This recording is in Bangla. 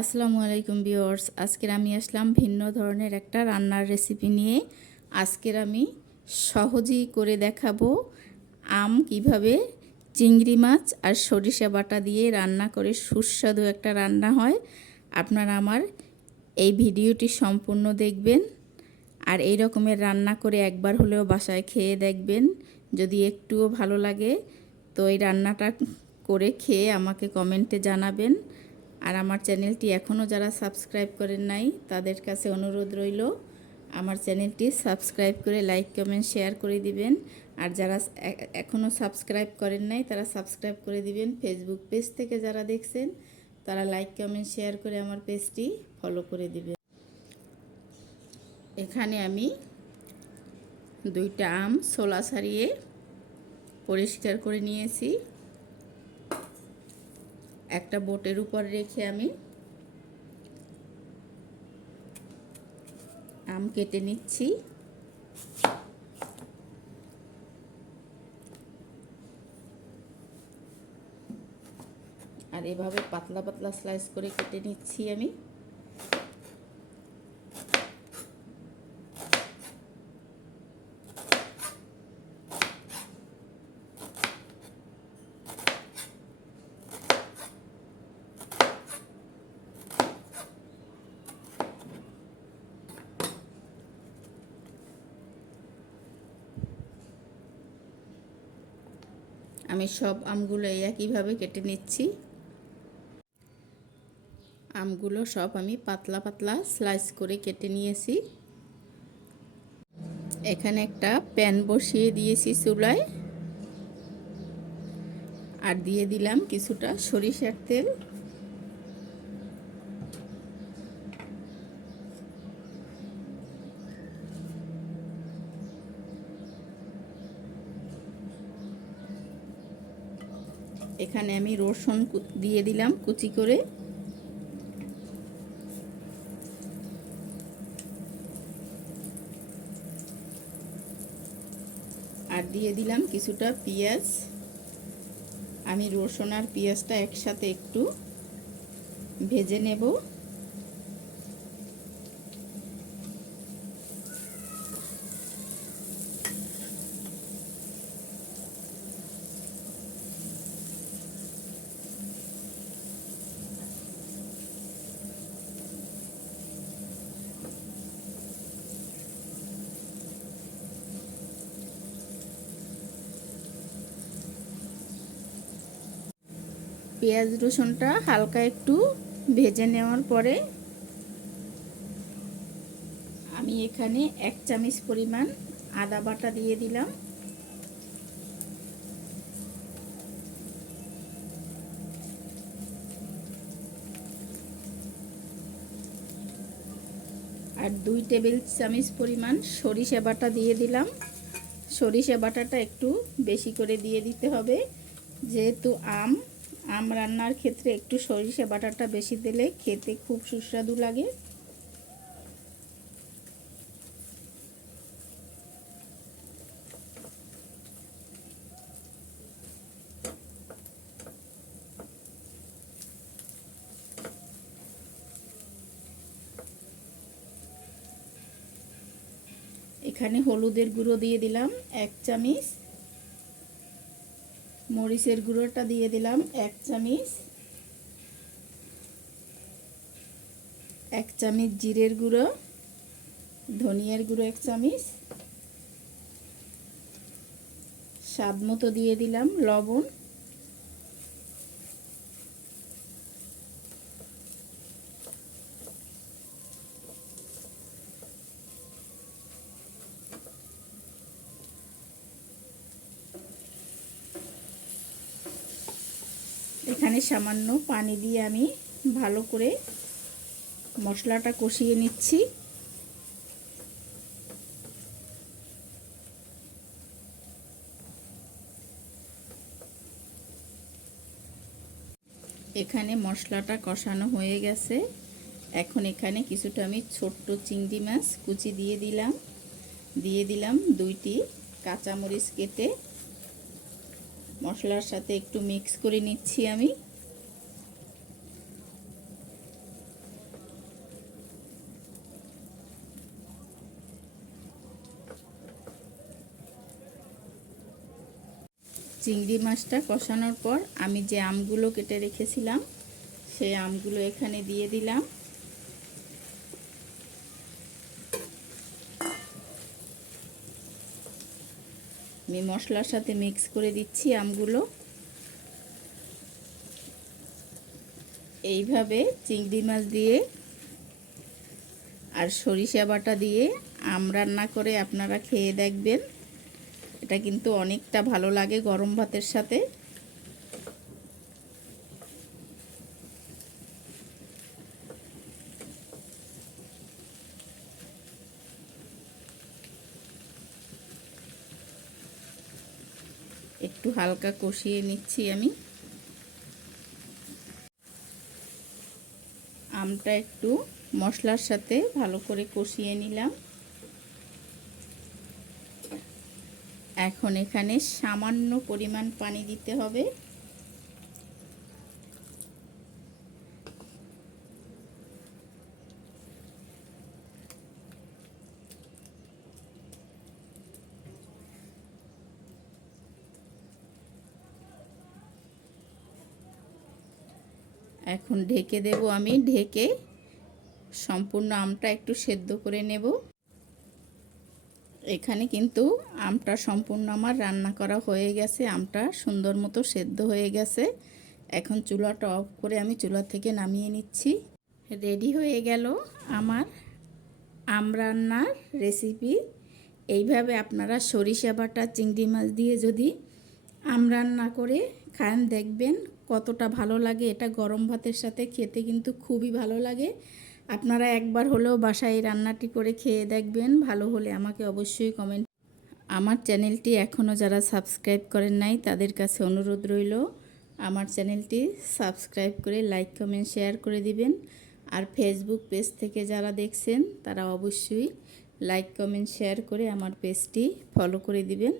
আসসালামু আলাইকুম বিওর্স আজকের আমি আসলাম ভিন্ন ধরনের একটা রান্নার রেসিপি নিয়ে। আজকের আমি সহজেই করে দেখাবো আম কীভাবে চিংড়ি মাছ আর সরিষা বাটা দিয়ে রান্না করে সুস্বাদু একটা রান্না হয়। আপনারা আমার এই ভিডিওটি সম্পূর্ণ দেখবেন আর এই রকমের রান্না করে একবার হলেও বাসায় খেয়ে দেখবেন। যদি একটুও ভালো লাগে তো এই রান্নাটা করে খেয়ে আমাকে কমেন্টে জানাবেন। আর আমার চ্যানেলটি এখনও যারা সাবস্ক্রাইব করেন নাই, তাদের কাছে অনুরোধ রইল, আমার চ্যানেলটি সাবস্ক্রাইব করে লাইক, কমেন্ট, শেয়ার করে দিবেন। আর যারা এখনও সাবস্ক্রাইব করেন নাই, তারা সাবস্ক্রাইব করে দিবেন ফেসবুক পেজ থেকে যারা দেখছেন, তারা লাইক, কমেন্ট, শেয়ার করে আমার পেজটি ফলো করে দিবেন। এখানে আমি দুইটা আম, ছোলা ছাড়িয়ে পরিষ্কার করে নিয়েছি। একটা বোটের উপর রেখে আমি আম কেটে নিচ্ছি। আর এভাবে পাতলা পাতলা স্লাইস করে কেটে নিচ্ছি আমি। আমি সব আমগুলো একইভাবে কেটে নিচ্ছি। আমগুলো সব আমি পাতলা পাতলা স্লাইস করে কেটে নিয়েছি। এখানে একটা প্যান বসিয়ে দিয়েছি চুলায়। আর দিয়ে দিলাম কিছুটা সরিষার তেল। এখানে আমি রসুন দিয়ে দিলাম, কুচি করে। আর দিয়ে দিলাম কিছুটা পেঁয়াজ। আমি রসুন আর পেঁয়াজটা একসাথে একটু ভেজে নেব। পেঁয়াজ রসুনটা হালকা একটু ভেজে নেওয়ার পরে আমি এখানে এক চামচ পরিমাণ আদা বাটা দিয়ে দিলাম। আর দুই টেবিল চামচ পরিমাণ সরিষা বাটা দিয়ে দিলাম। সরিষা বাটাটা একটু বেশি করে দিয়ে দিতে হবে, যেহেতু আম আম রান্নার ক্ষেত্রে একটু সরিষা বাটাটা বেশি দিলে খেতে খুব সুস্বাদু লাগে। এখানে হলুদের গুঁড়ো দিয়ে দিলাম এক চামচ। মরিচের গুঁড়োটা দিয়ে দিলাম এক চামিচ। এক চামিচ জিরের গুঁড়ো, ধনিয়ার গুঁড়ো এক চামিচ। স্বাদ মতো দিয়ে দিলাম লবণ। এখানে সামান্য পানি দিয়ে আমি ভালো করে মশলাটা কষিয়ে নিচ্ছি। এখানে মশলাটা কষানো হয়ে গেছে। এখন এখানে কিছুটা আমি ছোট্ট চিংড়ি মাছ কুচি দিয়ে দিলাম। দিয়ে দিলাম দুইটি কাঁচামরিচ কেটে মশলার সাথে একটু মিক্স করে নিচ্ছি আমি। চিংড়ি মাছটা কষানোর পর আমি যে আমগুলো কেটে রেখেছিলাম, সেই আমগুলো এখানে দিয়ে দিলাম। আমি মশলার সাথে মিক্স করে দিচ্ছি আমগুলো। এইভাবে চিংড়ি মাছ দিয়ে আর সরিষা বাটা দিয়ে আম রান্না করে আপনারা খেয়ে দেখবেন। এটা কিন্তু অনেকটা ভালো লাগে গরম ভাতের সাথে। একটু হালকা কষিয়ে নিচ্ছি আমি। আমটা একটু মশলার সাথে ভালো করে কষিয়ে নিলাম। এখন এখানে সামান্য পরিমাণ পানি দিতে হবে। এখন ঢেকে দেব আমি, ঢেকে সম্পূর্ণ আমটা একটু সেদ্ধ করে নেব। এখানে কিন্তু আমটা সম্পূর্ণ আমার রান্না করা হয়ে গেছে, আমটা সুন্দর মতো সেদ্ধ হয়ে গেছে। এখন চুলাটা অফ করে আমি চুলা থেকে নামিয়ে নিচ্ছি। রেডি হয়ে গেল আমার আম রান্নার রেসিপি। এইভাবে আপনারা সরিষা বাটা, চিংড়ি মাছ দিয়ে যদি আম রান্না করে খান, দেখবেন কতটা ভালো লাগে এটা গরম ভাতের সাথে খেতে কিন্তু খুবই ভালো লাগে। আপনারা একবার হলেও বাসায় এই রান্নাটি করে খেয়ে দেখবেন, ভালো হলে আমাকে অবশ্যই কমেন্ট আমার চ্যানেলটি এখনও যারা সাবস্ক্রাইব করেন নাই, তাদের কাছে অনুরোধ রইল, আমার চ্যানেলটি সাবস্ক্রাইব করে লাইক কমেন্ট শেয়ার করে দিবেন। আর ফেসবুক পেজ থেকে যারা দেখছেন, তারা অবশ্যই লাইক কমেন্ট শেয়ার করে আমার পেজটি ফলো করে দিবেন।